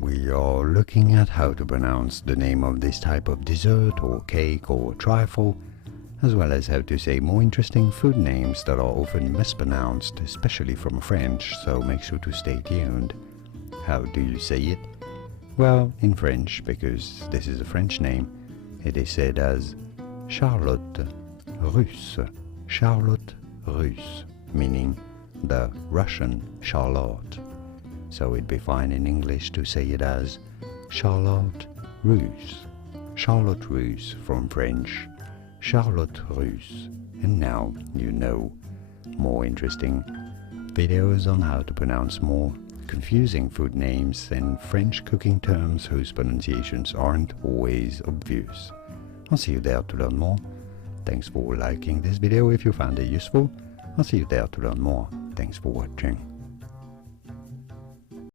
We are looking at how to pronounce the name of this type of dessert or cake or trifle, as well as how to say more interesting food names that are often mispronounced, especially from French, so make sure to stay tuned. How do you say it? Well, in French, because this is a French name, it is said as Charlotte Russe. Charlotte Russe, meaning the Russian Charlotte. So it'd be fine in English to say it as Charlotte Russe. Charlotte Russe from French. Charlotte Russe. And now you know. More interesting videos on how to pronounce more confusing food names and French cooking terms whose pronunciations aren't always obvious. I'll see you there to learn more. Thanks for liking this video if you found it useful. I'll see you there to learn more. Thanks for watching.